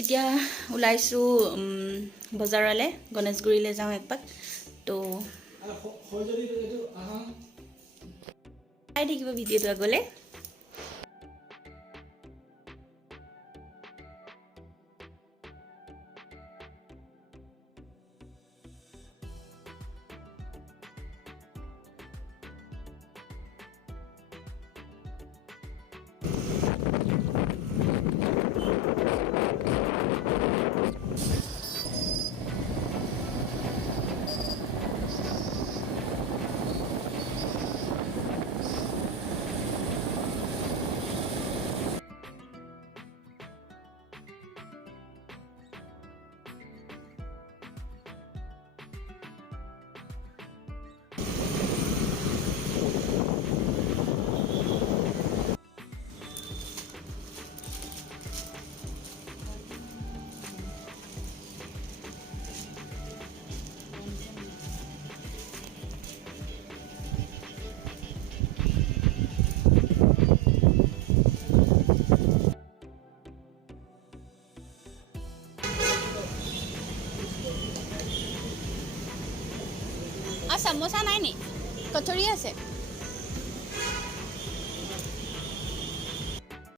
এতিয়া ওলাইছোঁ বজাৰলৈ, গণেশগুৰিলৈ যাওঁ একপাক। তো চাই থাকিব ভিডিঅ'টো আগলৈ। समोसा नहीं नी कचौरी আছে